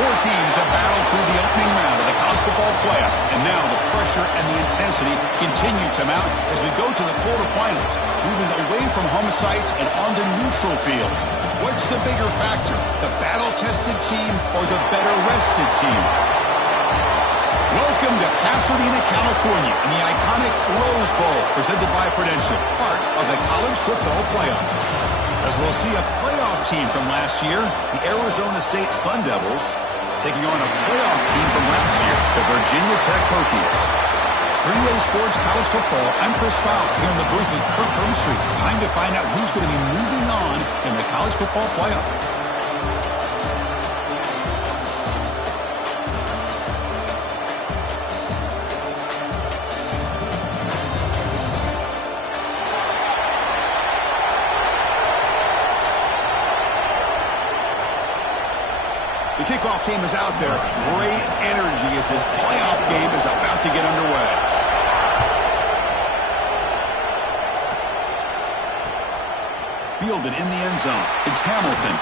Four teams have battled through the opening round of the college football playoff, and now the pressure and the intensity continue to mount as we go to the quarterfinals, moving away from home sites and onto neutral fields. What's the bigger factor, the battle-tested team or the better-rested team? Welcome to Pasadena, California, in the iconic Rose Bowl, presented by Prudential, part of the college football playoff. As we'll see a playoff team from last year, the Arizona State Sun Devils, taking on a playoff team from last year, the Virginia Tech Hokies. Relay Sports College Football, I'm Chris Fowler, here in the booth with Kirk Hermstreet. Time to find out who's going to be moving on in the college football playoff. The kickoff team is out there. Great energy as this playoff game is about to get underway. Fielded in the end zone. It's Hamilton.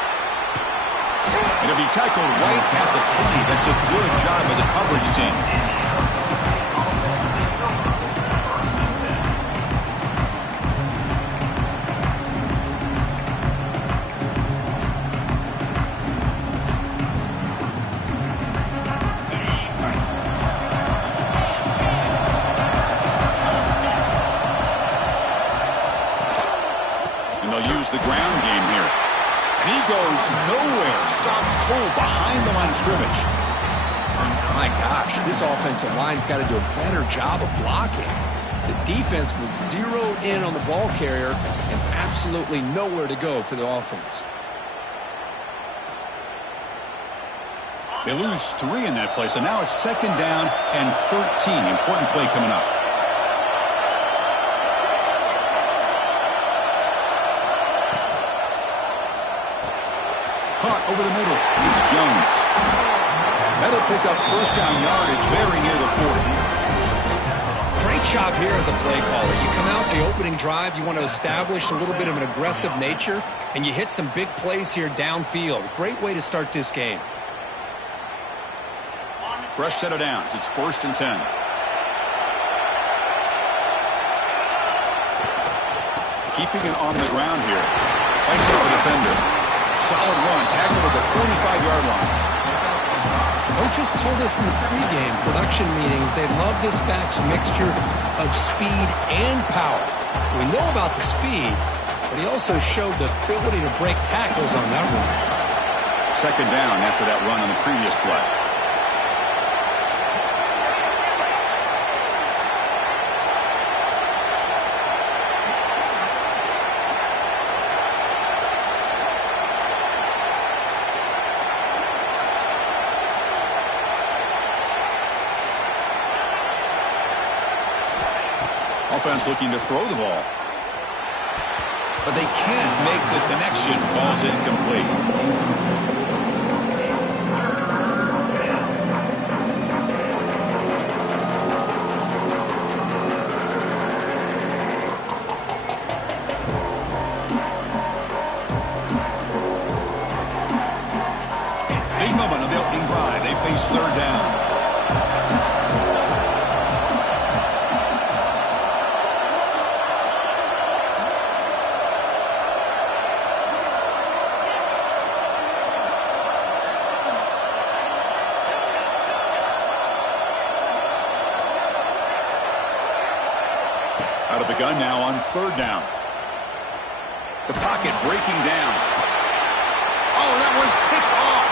It'll be tackled right at the 20. That's a good job by the coverage team. The ground game here. And he goes nowhere. Stopped cold behind the line of scrimmage. My gosh, this offensive line's got to do a better job of blocking. The defense was zeroed in on the ball carrier and absolutely nowhere to go for the offense. They lose 3 in that play, so now it's 2nd down and 13. Important play coming up. Caught over the middle. It's Jones. That'll pick up first down yardage very near the 40. Great job here as a play caller. You come out the opening drive, you want to establish a little bit of an aggressive nature, and you hit some big plays here downfield. Great way to start this game. Fresh set of downs. It's 1st and 10. Keeping it on the ground here. Fights up the defender. Solid run, tackled at the 45-yard line. Coaches told us in the pregame production meetings they love this back's mixture of speed and power. We know about the speed, but he also showed the ability to break tackles on that run. 2nd down after that run on the previous play. Offense looking to throw the ball. But they can't make the connection. Ball's incomplete. Big moment of the opening drive. They face 3rd down. Out of the gun now on 3rd down. The pocket breaking down. Oh, that one's picked off.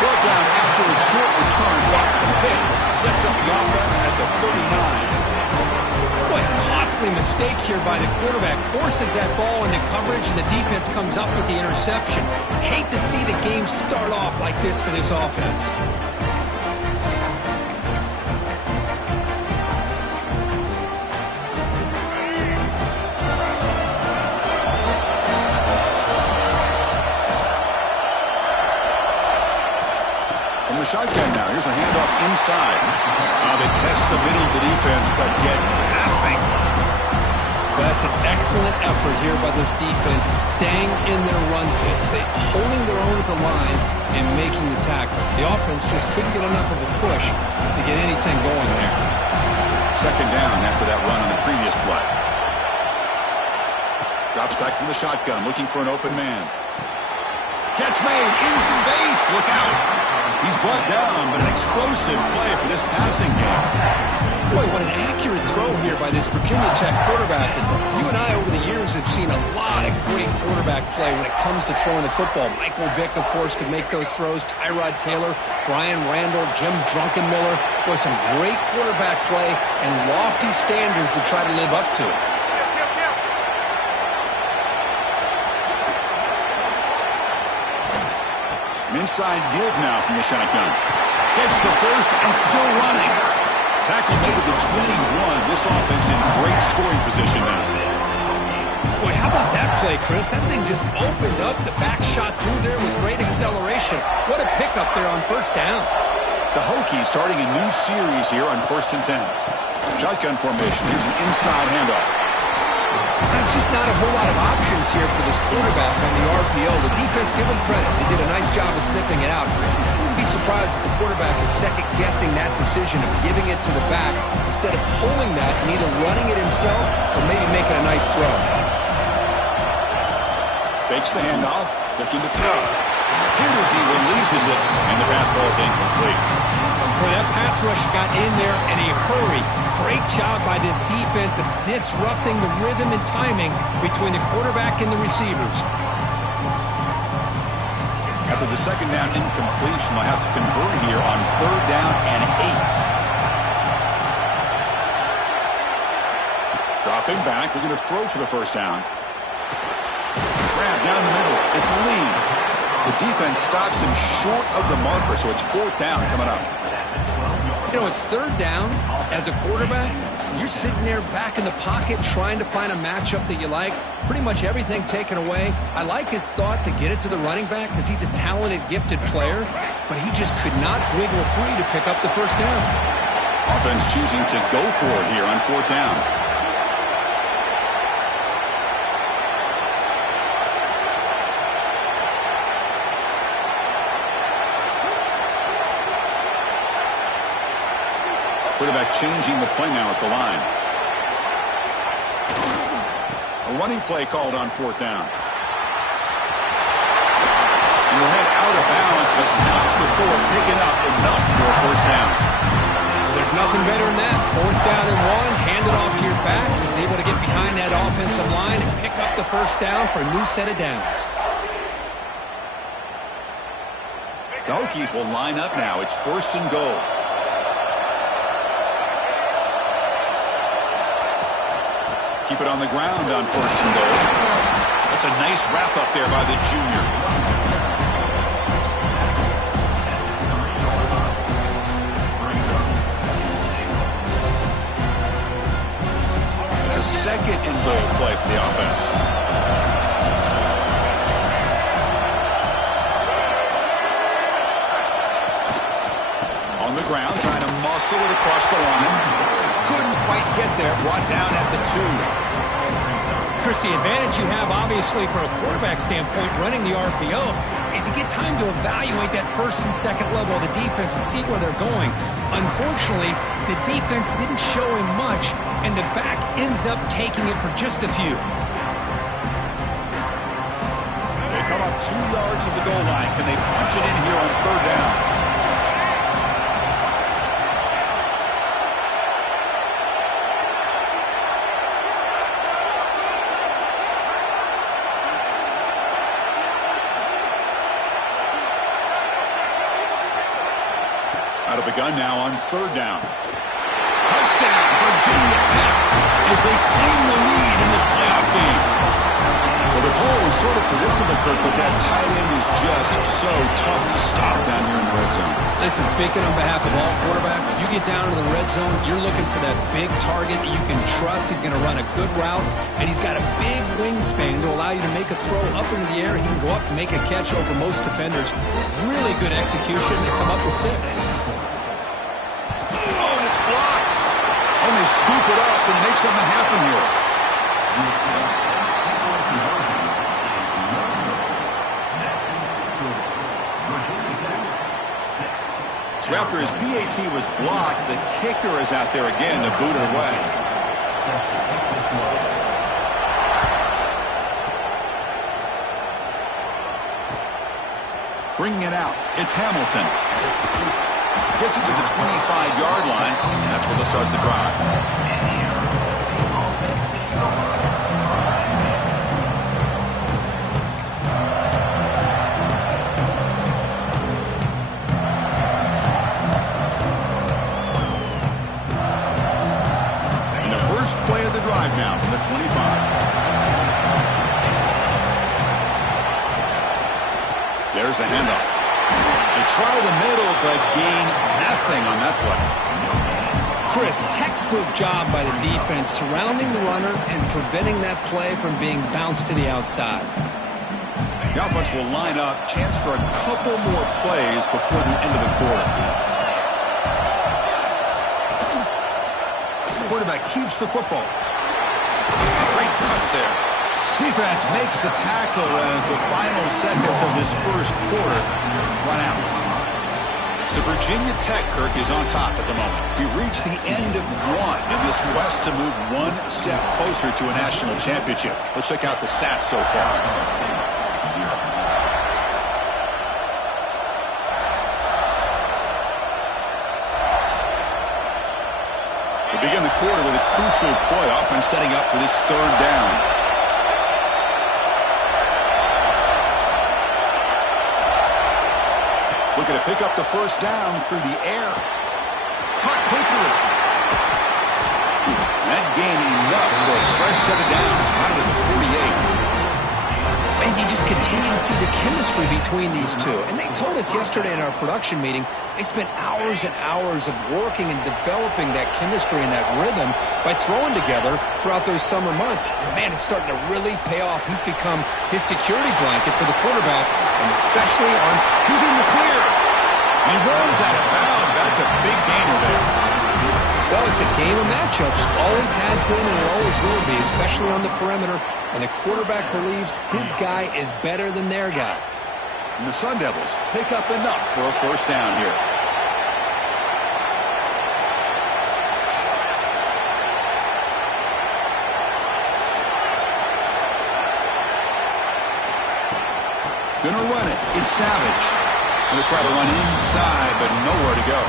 Brought down after a short return, but the pick sets up the offense at the 39. Boy, a costly mistake here by the quarterback. Forces that ball into coverage, and the defense comes up with the interception. Hate to see the game start off like this for this offense. The shotgun now. Here's a handoff inside. They test the middle of the defense, but get nothing. Well, That's an excellent effort here by this defense, staying in their run fits. They holding their own at the line and making the tackle. The offense just couldn't get enough of a push to get anything going there. Second down after that run on the previous play. Drops back from the shotgun, looking for an open man. Catch made in space. Look out. He's brought down, but an explosive play for this passing game. Boy, what an accurate throw here by this Virginia Tech quarterback. And you and I over the years have seen a lot of great quarterback play when it comes to throwing the football. Michael Vick, of course, could make those throws. Tyrod Taylor, Brian Randall, Jim Drunkenmiller. Boy, some great quarterback play and lofty standards to try to live up to. An inside give now from the shotgun. Gets the first and still running. Tackle made at the 21. This offense in great scoring position now. Boy, how about that play, Chris? That thing just opened up. The back shot through there with great acceleration. What a pickup there on first down. The Hokies starting a new series here on 1st and 10. Shotgun formation. Here's an inside handoff. There's just not a whole lot of options here for this quarterback on the RPO. The defense, give them credit. They did a nice job of sniffing it out. Wouldn't be surprised if the quarterback is second-guessing that decision of giving it to the back instead of pulling that and either running it himself or maybe making a nice throw. Fakes the handoff, looking to throw. Hit as he releases it, and the pass ball is incomplete. Boy, that pass rush got in there in a hurry. Great job by this defense of disrupting the rhythm and timing between the quarterback and the receivers. After the second down incompletion, they'll have to convert here on 3rd down and 8. Dropping back, looking to throw for the first down. Grab down the middle. It's Lee. The defense stops him short of the marker, so it's 4th down coming up. You know, it's 3rd down. As a quarterback, you're sitting there back in the pocket trying to find a matchup that you like. Pretty much everything taken away. I like his thought to get it to the running back because he's a talented, gifted player, but he just could not wiggle free to pick up the first down. Offense choosing to go for it here on 4th down. Quarterback changing the play now at the line. A running play called on 4th down. He'll head out of bounds, but not before picking up enough for a first down. There's nothing better than that. 4th down and 1, hand it off to your back. He's able to get behind that offensive line and pick up the first down for a new set of downs. The Hokies will line up now. It's 1st and goal. Keep it on the ground on 1st and goal. That's a nice wrap up there by the junior. It's a 2nd and goal play for the offense. On the ground, trying to muscle it across the line. Couldn't quite get there, brought down at the 2. Chris, the advantage you have, obviously, from a quarterback standpoint, running the RPO, is you get time to evaluate that 1st and 2nd level of the defense and see where they're going. Unfortunately, the defense didn't show him much, and the back ends up taking it for just a few. They come up 2 yards of the goal line. Can they punch it in here on 3rd down? Out of the gun now on 3rd down. Touchdown, Virginia Tech, as they claim the lead in this playoff game. Well, the call was sort of predictable, Kirk, but that tight end is just so tough to stop down here in the red zone. Listen, speaking on behalf of all quarterbacks, you get down to the red zone, you're looking for that big target that you can trust. He's going to run a good route, and he's got a big wingspan to allow you to make a throw up into the air. He can go up and make a catch over most defenders. Really good execution. They come up with 6. Oh, and it's blocked. Oh, and they scoop it up and make something happen here. So after his PAT was blocked, the kicker is out there again to boot it away. Bringing it out, it's Hamilton. Gets it to the 25-yard line, and that's where they'll start the drive. First play of the drive now from the 25. There's the handoff. They try the middle, but gain nothing on that play. Chris, textbook job by the defense surrounding the runner and preventing that play from being bounced to the outside. The offense will line up. Chance for a couple more plays before the end of the quarter. Quarterback keeps the football. Great cut there. Defense makes the tackle as the final seconds of this first quarter run out. So Virginia Tech, Kirk, is on top at the moment. We reached the end of one in this quest to move one step closer to a national championship. Let's check out the stats so far. Begin the quarter with a crucial play, offense setting up for this third down. Looking to pick up the first down through the air. Caught quickly. That gain enough for a fresh set of downs, spotted at the 48. And you just continue to see the chemistry between these two. And they told us yesterday in our production meeting, they spent hours and hours of working and developing that chemistry and that rhythm by throwing together throughout those summer months. And, man, it's starting to really pay off. He's become his security blanket for the quarterback, and especially on who's in the clear. He runs out of bounds. That's a big gainer there. Well, it's a game of matchups. Always has been and it always will be, especially on the perimeter. And the quarterback believes his guy is better than their guy. And the Sun Devils pick up enough for a first down here. Gonna run it. It's Savage. Gonna try to run inside, but nowhere to go.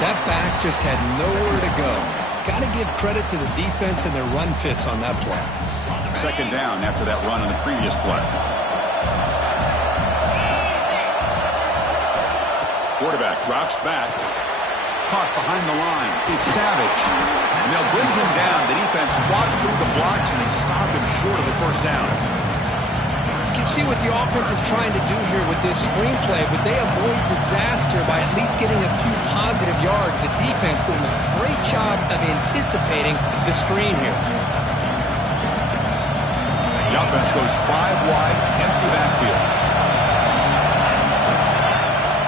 That back just had nowhere to go. Got to give credit to the defense and their run fits on that play. Second down after that run on the previous play. Quarterback drops back. Caught behind the line. It's Savage. And they'll bring him down. The defense fought through the blocks, and they stop him short of the first down. You can see what the offense is trying to do here with this screenplay, but they avoid disaster by at least getting a few positive yards. The defense doing a great job of anticipating the screen here. The offense goes 5 wide, empty backfield.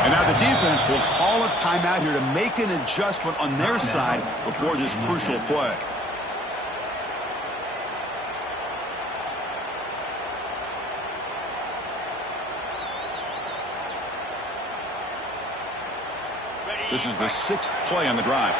And now the defense will call a timeout here to make an adjustment on their side before this crucial play. This is the 6th play on the drive.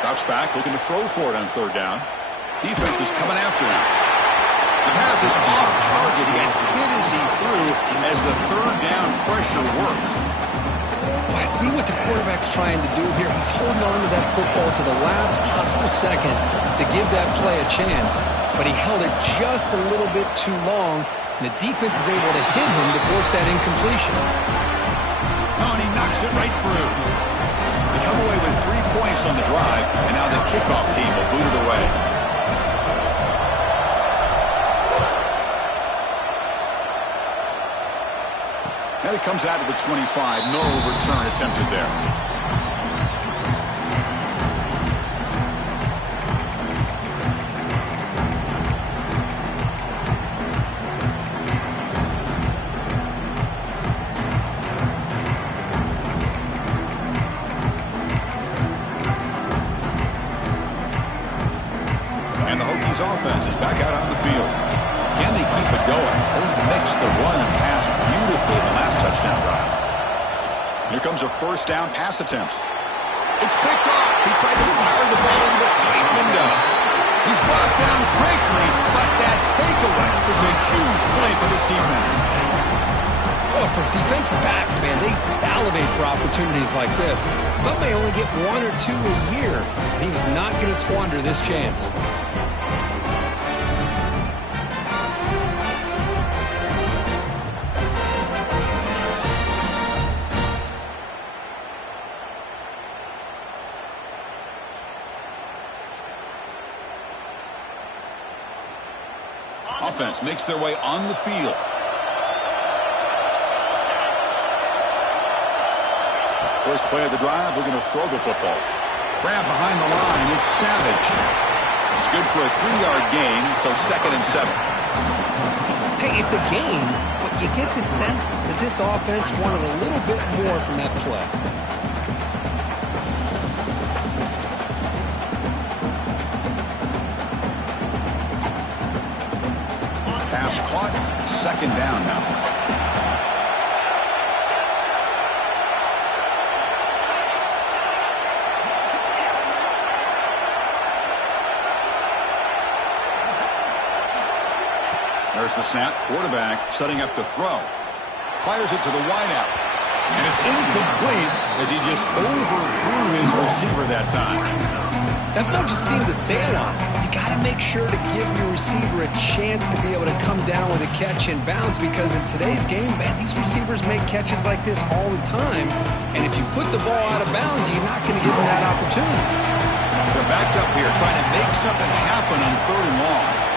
Drops back, looking to throw for it on third down. Defense is coming after him. The pass is off target. He got hit as he threw as the third down pressure works. Well, I see what the quarterback's trying to do here. He's holding on to that football to the last possible second to give that play a chance. But he held it just a little bit too long. And the defense is able to hit him to force that incompletion. Oh, and he knocks it right through. They come away with 3 points on the drive, and now the kickoff team will boot it away. And it comes out to the 25. No return attempted there. Cincinnati's offense is back out on the field. Can they keep it going? They mixed the run and pass beautifully in the last touchdown drive. Here comes a first down pass attempt. It's picked off. He tried to fire the ball into the tight window. He's brought down quickly, but that takeaway is a huge play for this defense. Oh, for defensive backs, man, they salivate for opportunities like this. Some may only get 1 or 2 a year, and he was not going to squander this chance. Offense makes their way on the field. First play of the drive, we're going to throw the football. Grab behind the line, it's Savage. It's good for a 3-yard gain, so 2nd and 7. Hey, it's a gain, but you get the sense that this offense wanted a little bit more from that play. Pass caught, 2nd down now. There's the snap. Quarterback setting up to throw. Fires it to the wideout. And it's incomplete as he just overthrew his receiver that time. That ball just seemed to sail on him. You got to make sure to give your receiver a chance to be able to come down with a catch in bounds, because in today's game, man, these receivers make catches like this all the time. And if you put the ball out of bounds, you're not going to give them that opportunity. They're backed up here trying to make something happen on 3rd and long.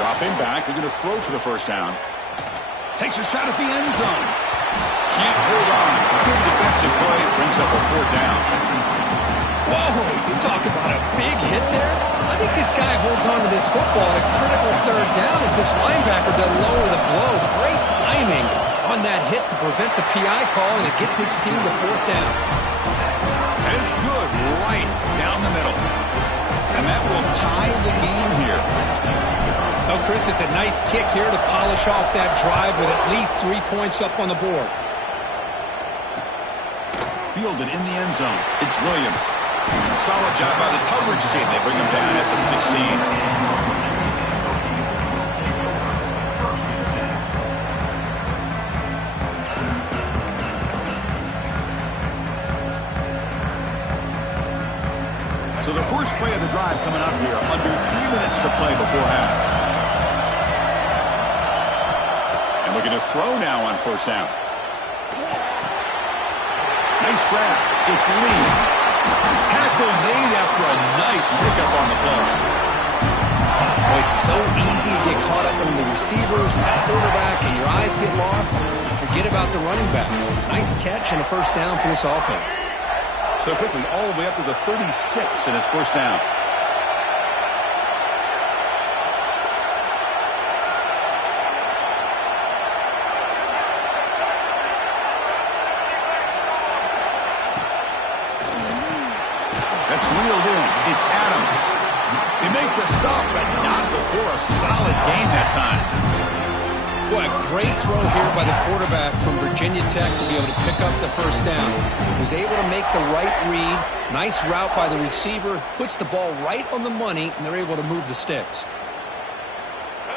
Dropping back, they're going to throw for the first down. Takes a shot at the end zone. Can't hold on. Good defensive play, brings up a 4th down. Whoa, you talk about a big hit there? I think this guy holds on to this football at a critical 3rd down if this linebacker doesn't lower the blow. Great timing on that hit to prevent the PI call and to get this team to 4th down. And it's good, right down the middle. And that will tie the game here. Oh, Chris, it's a nice kick here to polish off that drive with at least 3 points up on the board. Fielded in the end zone. It's Williams. Solid job by the coverage team. They bring him down at the 16. So the first play of the drive coming up here, under 3 minutes to play before half. And looking to throw now on 1st down. Nice grab. It's Lee. Tackle made after a nice pickup on the play. Oh, it's so easy to get caught up in the receivers and the quarterback, and your eyes get lost. You forget about the running back. Nice catch and a 1st down for this offense. So quickly, all the way up to the 36, and it's 1st down. That's reeled in. It's Adams. They make the stop, but not before a solid gain that time. Boy, a great throw here by the quarterback from Virginia Tech to be able to pick up the 1st down. Was able to make the right read. Nice route by the receiver. Puts the ball right on the money, and they're able to move the sticks.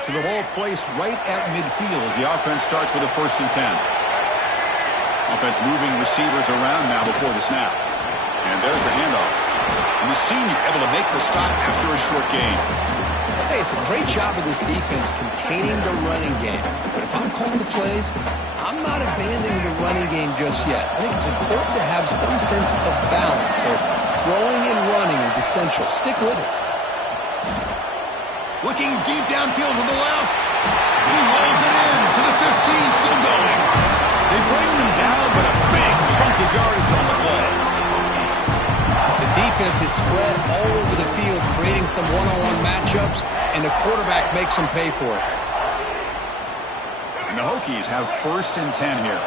So the ball placed right at midfield as the offense starts with a 1st and 10. Offense moving receivers around now before the snap. And there's the handoff. And the senior able to make the stop after a short gain. Hey, it's a great job of this defense containing the running game. But if I'm calling the plays, I'm not abandoning the running game just yet. I think it's important to have some sense of balance. So throwing and running is essential. Stick with it. Looking deep downfield to the left. He hauls it in to the 15, still going. They bring him down, but a big chunk of yardage on the play. The defense is spread all over the field, creating some one-on-one matchups, and the quarterback makes them pay for it. And the Hokies have 1st and 10 here.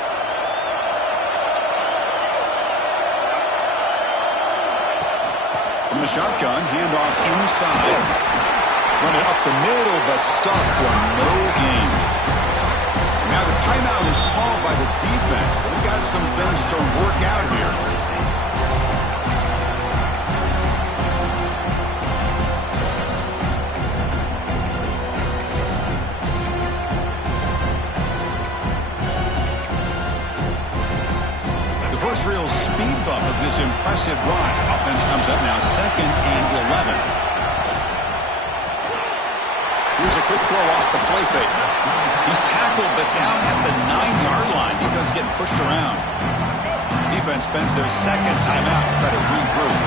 From the shotgun, handoff inside. Run it up the middle, but stuck for no gain. Now the timeout is called by the defense. They've got some things to work out here. The first real speed bump of this impressive drive. Offense comes up now 2nd and 11. Here's a quick throw off the play fake. He's tackled, but down at the 9-yard line. Defense getting pushed around. Defense spends their 2nd timeout to try to regroup.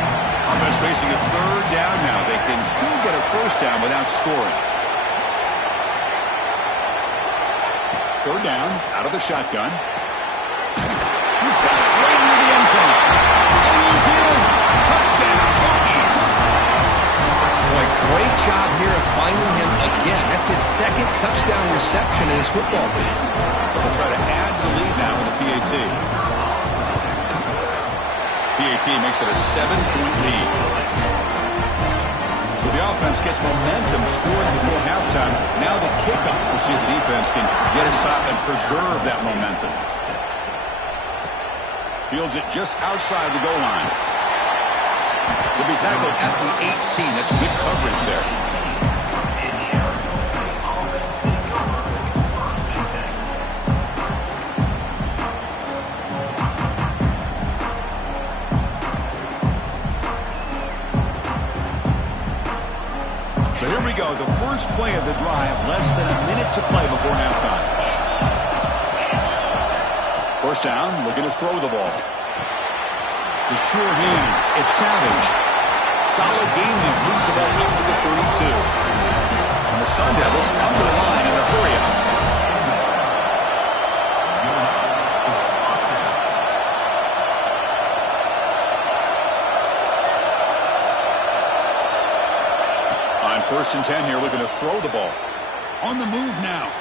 Offense facing a 3rd down now. They can still get a 1st down without scoring. 3rd down, out of the shotgun. He's got it right near the end zone. And he's in. Touchdown, Hokies. Boy, great job here of finding him again. That's his 2nd touchdown reception in his football game. They'll try to add to the lead now with a PAT. PAT makes it a 7-point lead. So the offense gets momentum scoring before halftime. Now the kickoff. We'll see if the defense can get a stop and preserve that momentum. Fields it just outside the goal line. He'll be tackled at the 18. That's good coverage there. So here we go. The first play of the drive. Less than a minute to play before halftime. 1st down, looking to throw the ball. The sure hands. It's Savage. Solid gain there. Moves the ball up to the 32. And the Sun Devils come to the line in a hurry up. On 1st and 10 here, looking to throw the ball. On the move now.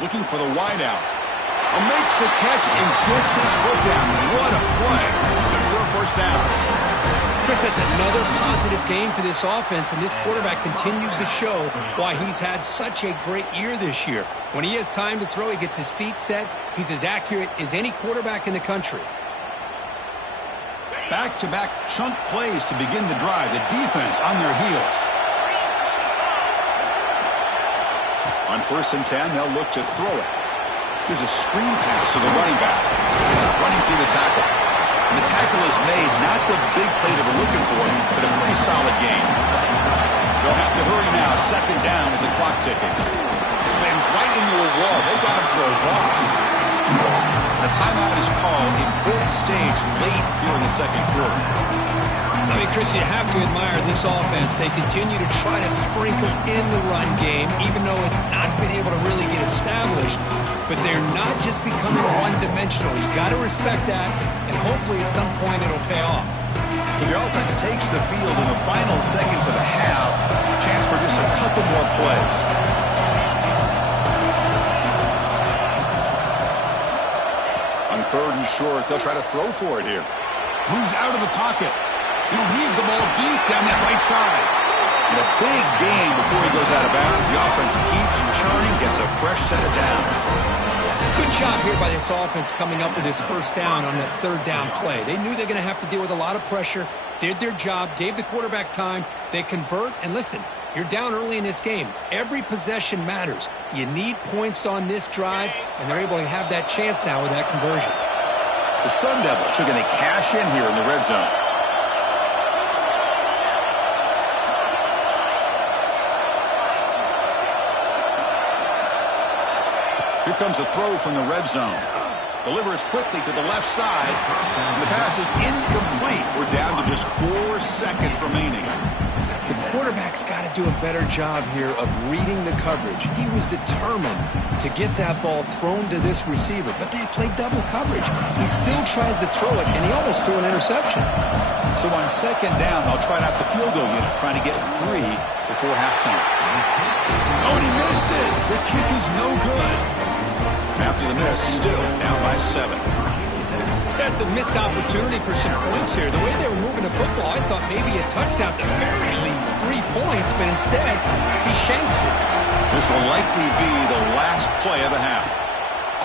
Looking for the wide out. Makes the catch and gets his foot down. What a play. Good for a 1st down. Chris, that's another positive game for this offense, and this quarterback continues to show why he's had such a great year this year. When he has time to throw, he gets his feet set. He's as accurate as any quarterback in the country. Back-to-back chunk plays to begin the drive. The defense on their heels. On 1st and 10, they'll look to throw it. There's a screen pass to the running back. Running through the tackle. And the tackle is made. Not the big play that we're looking for, but a pretty solid game. They'll have to hurry now. 2nd down with the clock ticking. Slams right into a wall. They got him for a loss. A timeout is called. Important stage late here in the 2nd quarter. I mean, Chris, you have to admire this offense. They continue to try to sprinkle in the run game, even though it's not been able to really get established. But they're not just becoming one-dimensional. You got to respect that, and hopefully at some point it'll pay off. So the offense takes the field in the final seconds of the half. Chance for just a couple more plays. On 3rd and short, they'll try to throw for it here. Moves out of the pocket. He'll heave the ball deep down that right side. And a big gain before he goes out of bounds. The offense keeps churning, gets a fresh set of downs. Good job here by this offense coming up with this 1st down on that 3rd down play. They knew they're going to have to deal with a lot of pressure, did their job, gave the quarterback time. They convert, and listen, you're down early in this game. Every possession matters. You need points on this drive, and they're able to have that chance now with that conversion. The Sun Devils are going to cash in here in the red zone. Here comes a throw from the red zone. Delivers quickly to the left side. And the pass is incomplete. We're down to just 4 seconds remaining. The quarterback quarterback's got to do a better job here of reading the coverage. He was determined to get that ball thrown to this receiver, but they played double coverage. He still tries to throw it, and he almost threw an interception. So on second down, they'll try out the field goal unit, trying to get 3 before halftime. Oh, and he missed it. The kick is no good. After the miss, still down by 7. That's a missed opportunity for some points here. The way they were moving the football, I thought maybe a touchdown, at the very least 3 points, but instead, he shanks it. This will likely be the last play of the half.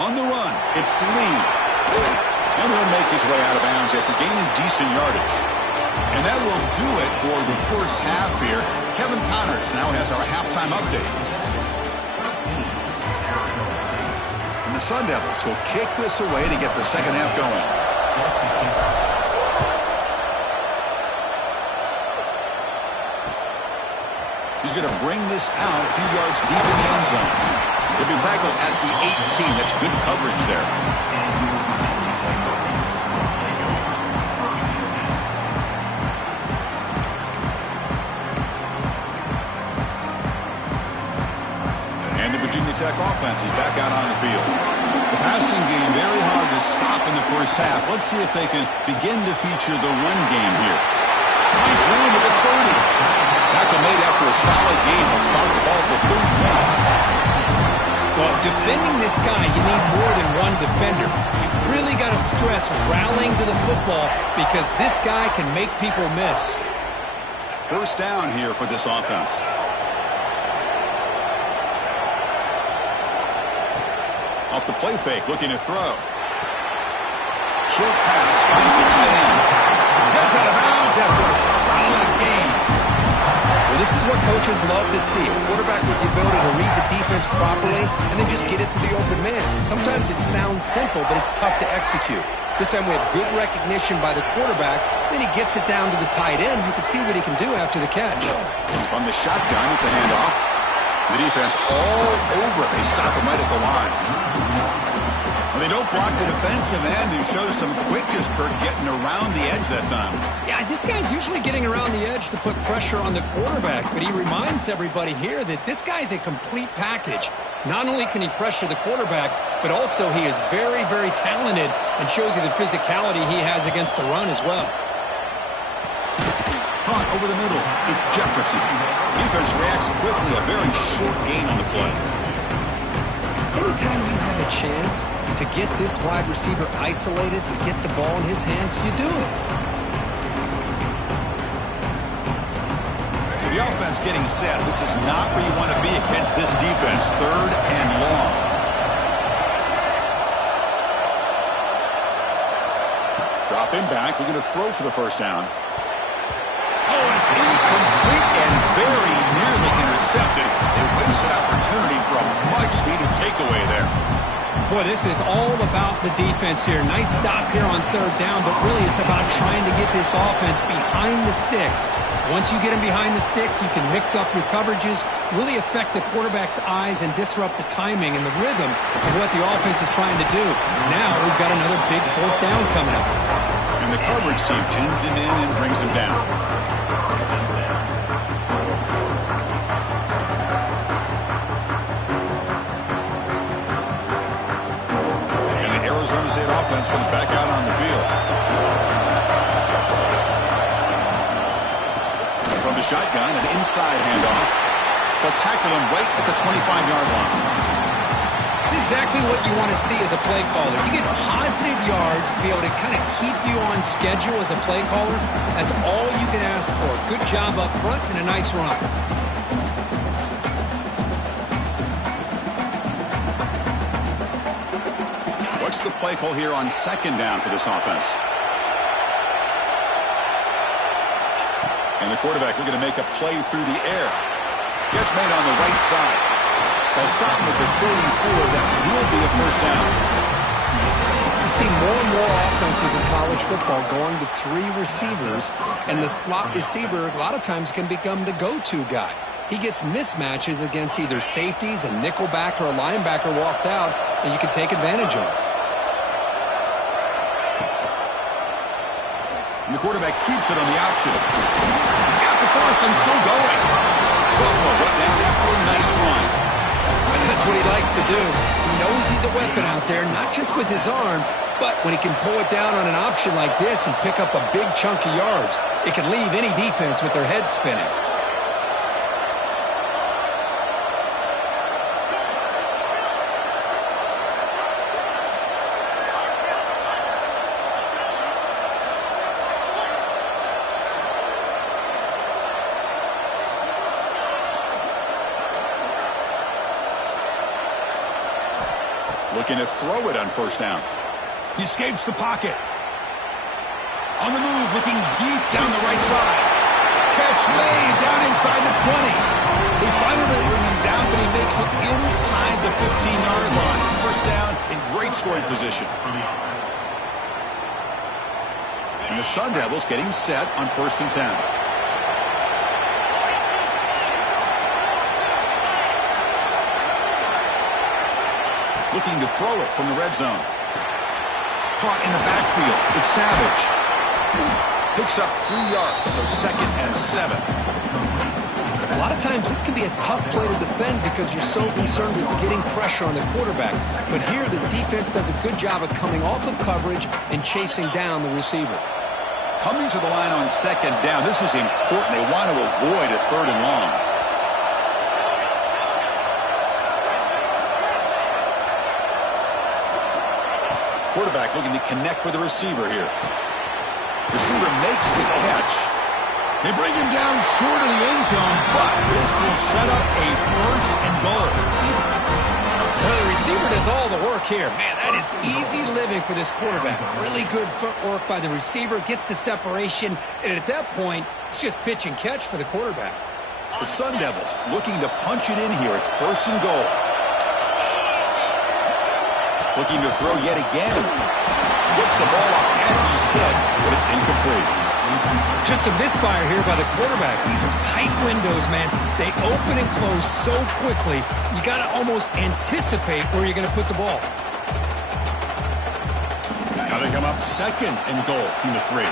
On the run, it's Lee. And he'll make his way out of bounds after gaining decent yardage. And that will do it for the first half here. Kevin Connors now has our halftime update. And the Sun Devils will kick this away to get the second half going. He's going to bring this out a few yards deep in the end zone. He'll be tackled at the 18. That's good coverage there. And the Virginia Tech offense is back out on the field. The passing game very hard to stop in the first half. Let's see if they can begin to feature the run game here. Finds room at the 30. Tackle made after a solid game. Will spot the ball for 3rd down. Well, defending this guy, you need more than one defender. You really got to stress rallying to the football because this guy can make people miss. First down here for this offense. Off the play fake, looking to throw. Short pass, finds the tight end. Gets out of bounds after a solid game. Well, this is what coaches love to see. A quarterback with the ability to read the defense properly and then just get it to the open man. Sometimes it sounds simple, but it's tough to execute. This time we have good recognition by the quarterback. Then he gets it down to the tight end. You can see what he can do after the catch. On the shotgun, it's a handoff. The defense all over it. They stop him right at the line. Well, they don't block the defensive end, who shows some quickness, Kirk, getting around the edge that time. Yeah, this guy's usually getting around the edge to put pressure on the quarterback, but he reminds everybody here that this guy's a complete package. Not only can he pressure the quarterback, but also he is very, very talented and shows you the physicality he has against the run as well. Caught over the middle. It's Jefferson. Defense reacts quickly. A very short gain on the play. Anytime you have a chance to get this wide receiver isolated, to get the ball in his hands, you do it. So the offense getting set. This is not where you want to be against this defense. 3rd and long. Drop him back. We're going to throw for the first down. Oh, it's incomplete and very nearly intercepted. A wasted opportunity for a much-needed takeaway there. Boy, this is all about the defense here. Nice stop here on 3rd down, but really it's about trying to get this offense behind the sticks. Once you get them behind the sticks, you can mix up your coverages, really affect the quarterback's eyes and disrupt the timing and the rhythm of what the offense is trying to do. Now we've got another big 4th down coming up. And the coverage team pins him in and brings him down. Arizona State offense comes back out on the field. From the shotgun, an inside handoff. They'll tackle him right at the 25-yard line. It's exactly what you want to see as a play caller. You get positive yards to be able to kind of keep you on schedule as a play caller. That's all you can ask for. Good job up front and a nice run. The play call here on 2nd down for this offense. And the quarterback looking to make a play through the air. Catch made on the right side. They'll stop him at the 34. That will be a first down. You see more and more offenses in college football going to 3 receivers, and the slot receiver a lot of times can become the go-to guy. He gets mismatches against either safeties, a nickelback, or a linebacker walked out, and you can take advantage of it. And the quarterback keeps it on the option. He's got the first and still going. Sophomore brought down after a nice run. And that's what he likes to do. He knows he's a weapon out there, not just with his arm, but when he can pull it down on an option like this and pick up a big chunk of yards, it can leave any defense with their head spinning. Looking to throw it on first down. He escapes the pocket. On the move, looking deep down the right side. Catch made down inside the 20. They finally bring him down, but he makes it inside the 15-yard line. First down in great scoring position. And the Sun Devils getting set on 1st and 10. Looking to throw it from the red zone. Caught in the backfield. It's Savage. Picks up 3 yards, so 2nd and 7. A lot of times this can be a tough play to defend because you're so concerned with getting pressure on the quarterback. But here the defense does a good job of coming off of coverage and chasing down the receiver. Coming to the line on 2nd down. This is important. They want to avoid a 3rd and long. Quarterback looking to connect with the receiver here. Receiver makes the catch. They bring him down short of the end zone, but this will set up a 1st and goal. Well, the receiver does all the work here. Man, that is easy living for this quarterback. Really good footwork by the receiver, gets the separation, and at that point, it's just pitch and catch for the quarterback. The Sun Devils looking to punch it in here. It's 1st and goal. Looking to throw yet again. Gets the ball off as he's hit, but it's incomplete. Just a misfire here by the quarterback. These are tight windows, man. They open and close so quickly, you got to almost anticipate where you're going to put the ball. Now they come up 2nd and goal from the 3.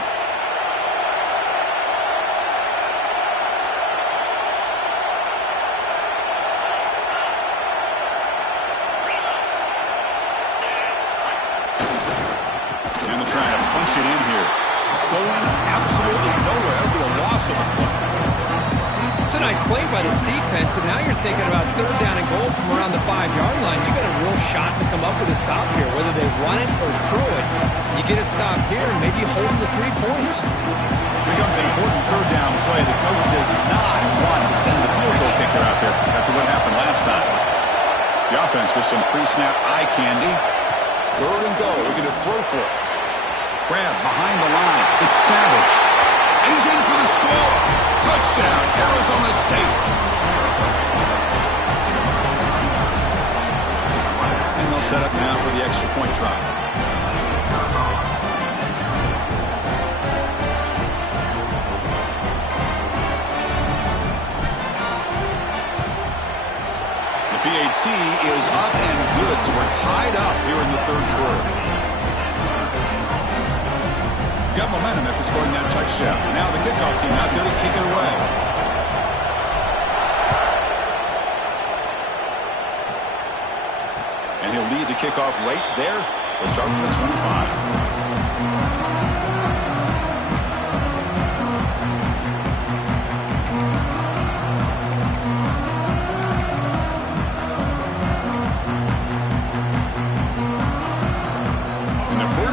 Trying to punch it in here. Going absolutely nowhere. It'll be a loss of a play. It's a nice play by this defense, and now you're thinking about 3rd down and goal from around the 5-yard line. You got a real shot to come up with a stop here, whether they run it or throw it. You get a stop here, and maybe hold them to 3 points. Becomes an important 3rd down play. The coach does not want to send the field goal kicker out there after what happened last time. The offense with some pre-snap eye candy. 3rd and goal. Looking to throw for it. Grab behind the line. It's Savage. He's in for the score. Touchdown, Arizona State. And they'll set up now for the extra point try. The PAT is up and good, so we're tied up here in the 3rd quarter. Got momentum after scoring that touchdown. Now the kickoff team out there to kick it away. And he'll lead the kickoff right there. They'll start from the 25.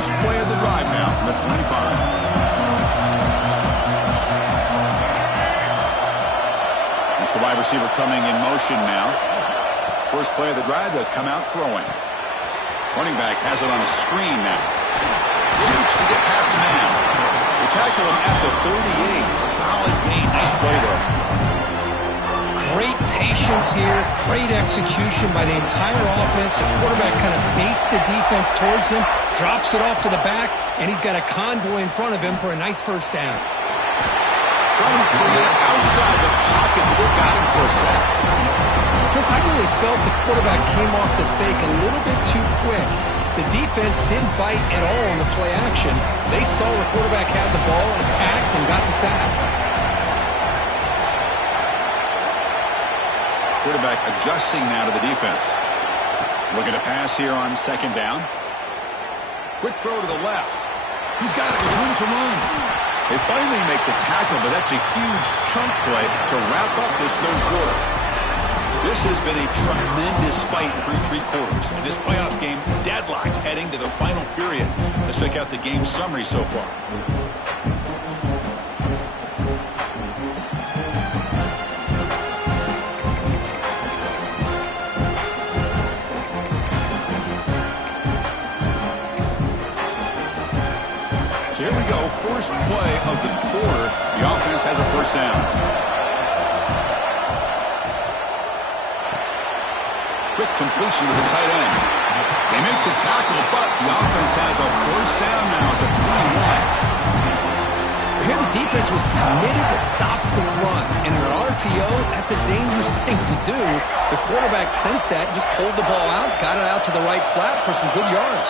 Play of the drive now from the 25. It's the wide receiver coming in motion now. First play of the drive, they'll come out throwing. Running back has it on a screen now. Shoots to get past a man. They tackle him at the 38. Solid gain. Nice play there. Great patience here, great execution by the entire offense. The quarterback kind of baits the defense towards him, drops it off to the back, and he's got a convoy in front of him for a nice first down. Trying to create outside the pocket, but they got him for a sack. Chris, I really felt the quarterback came off the fake a little bit too quick. The defense didn't bite at all on the play action. They saw the quarterback had the ball, attacked, and got the sack. Quarterback adjusting now to the defense. Looking to pass here on second down. Quick throw to the left. He's got it with room to run. They finally make the tackle, but that's a huge chunk play to wrap up this third quarter. This has been a tremendous fight through 3 quarters. And this playoff game deadlocked heading to the final period. Let's check out the game summary so far. So here we go, first play of the quarter. The offense has a first down. Quick completion to the tight end. They make the tackle, but the offense has a first down now at the 21. Here the defense was committed to stop the run. In an RPO, that's a dangerous thing to do. The quarterback sensed that, just pulled the ball out, got it out to the right flat for some good yards.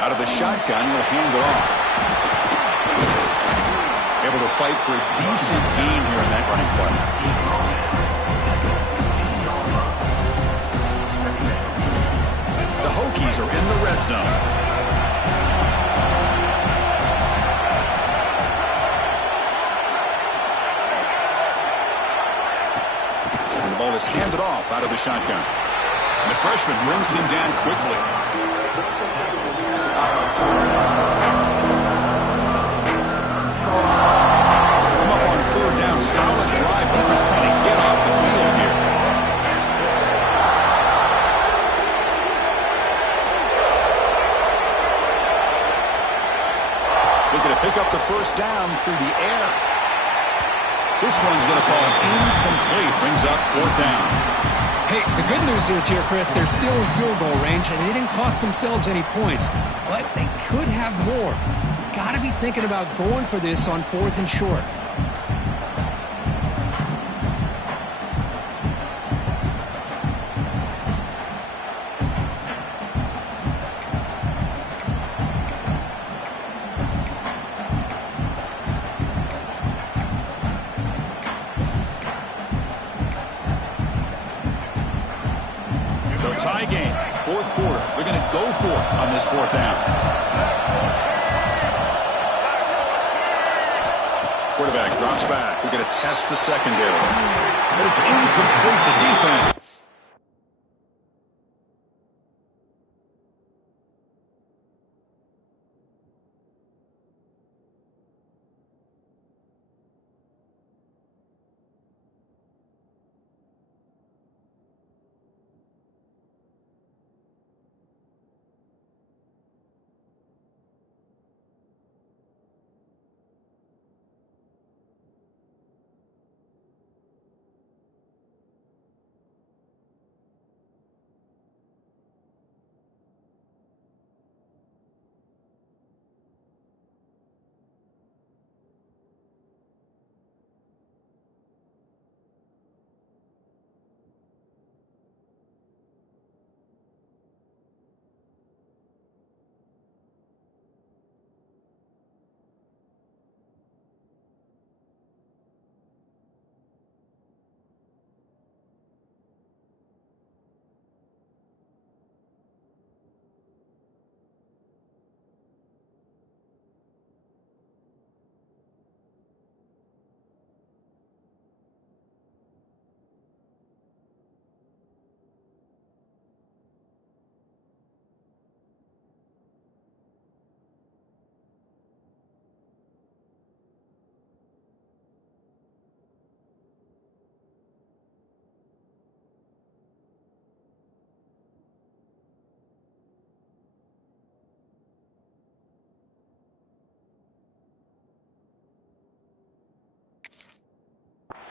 Out of the shotgun, he'll hand it off. Able to fight for a decent gain here in that running play. The Hokies are in the red zone. And the ball is handed off out of the shotgun. And the freshman brings him down quickly. Come up on third down. Solid drive. Defense trying to get off the field here. Looking to pick up the first down through the air. This one's going to fall incomplete. Brings up fourth down. Hey, the good news is here, Chris, they're still in field goal range, and they didn't cost themselves any points. But they could have more. You've got to be thinking about going for this on 4th and short. So tie game, fourth quarter. They're going to go for it on this fourth down. Quarterback drops back. We're going to test the secondary. But it's incomplete. The defense.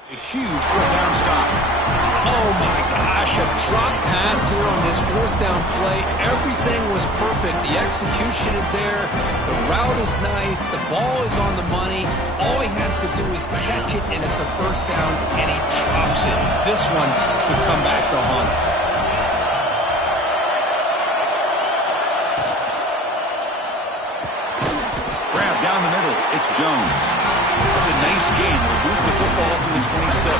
A huge fourth down stop. Oh, my gosh, a drop pass here on this fourth down play. Everything was perfect. The execution is there. The route is nice. The ball is on the money. All he has to do is catch it, and it's a first down, and he drops it. This one could come back to haunt him. Grab down the middle. It's Jones. That's a nice gain. We'll move the football up to the 27.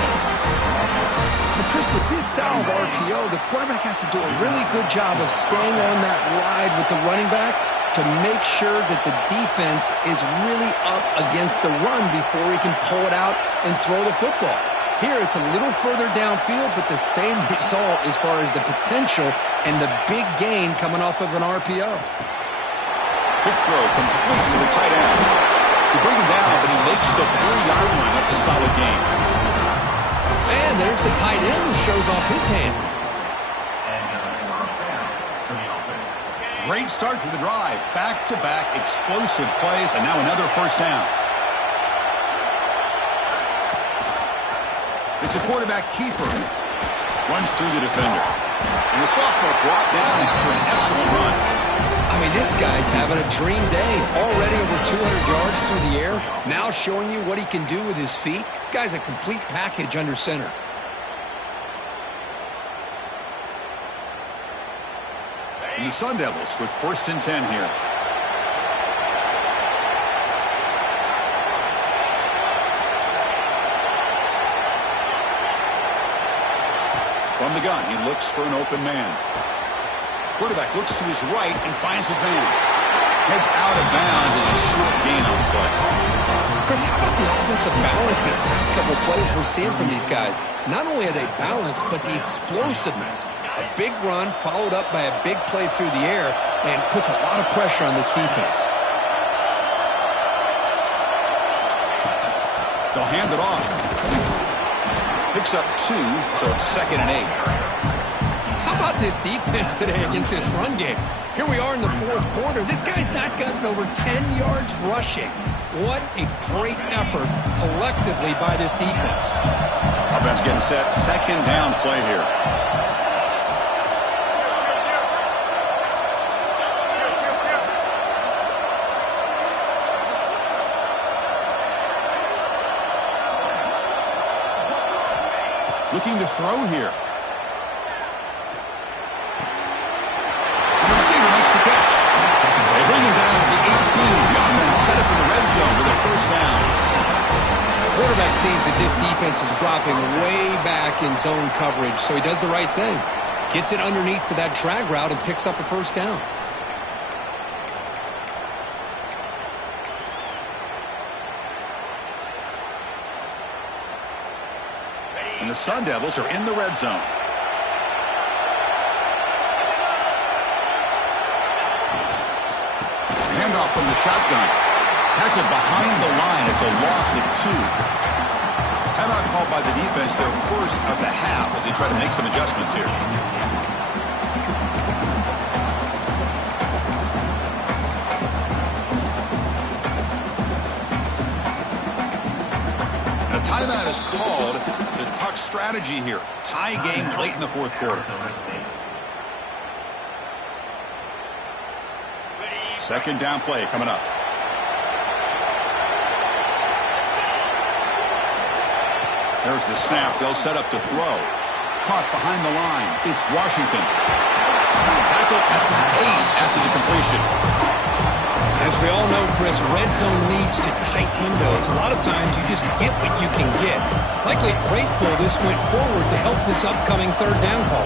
Chris, with this style of RPO, the quarterback has to do a really good job of staying on that ride with the running back to make sure that the defense is really up against the run before he can pull it out and throw the football. Here, it's a little further downfield, but the same result as far as the potential and the big gain coming off of an RPO. Quick throw complete to the tight end. You bring him down, but he makes the 4-yard line. That's a solid gain. And there's the tight end who shows off his hands. Great start to the drive. Back-to-back explosive plays, and now another first down. It's a quarterback keeper. Runs through the defender. And the sophomore brought down after an excellent run. I mean, this guy's having a dream day. Already over 200 yards through the air. Now showing you what he can do with his feet. This guy's a complete package under center. And the Sun Devils with 1st and 10 here. From the gun, he looks for an open man. Quarterback looks to his right and finds his man. Heads out of bounds as a short gain on the play. Chris, how about the offensive balance these last couple of plays we're seeing from these guys? Not only are they balanced, but the explosiveness. A big run followed up by a big play through the air and puts a lot of pressure on this defense. They'll hand it off. Picks up 2, so it's 2nd and 8. How about this defense today against this run game? Here we are in the 4th quarter. This guy's not gotten over 10 yards rushing. What a great effort collectively by this defense. Offense getting set. 2nd down play here. Looking to throw here. The receiver makes the catch. They bring him down at the 18. The offense set up in the red zone with a first down. Quarterback sees that this defense is dropping way back in zone coverage, so he does the right thing. Gets it underneath to that drag route and picks up a first down. And the Sun Devils are in the red zone. Handoff from the shotgun. Tackled behind the line. It's a loss of 2. Timeout called by the defense, their first of the half, as they try to make some adjustments here. And a timeout is called to talk strategy here. Tie game late in the 4th quarter. 2nd down play coming up. There's the snap. They'll set up to throw. Caught behind the line. It's Washington. Tackle at the 8 after the completion. As we all know, Chris, red zone leads to tight windows. A lot of times you just get what you can get. Likely grateful this went forward to help this upcoming 3rd down call.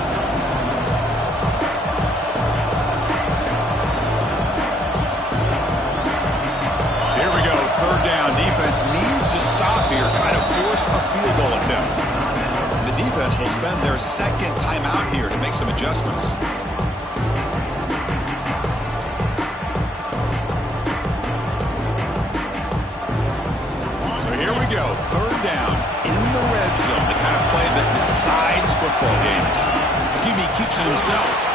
Defense needs a stop here, trying to force a field goal attempt. The defense will spend their 2nd timeout here to make some adjustments. So here we go, 3rd down in the red zone, the kind of play that decides football games. QB keeps it himself.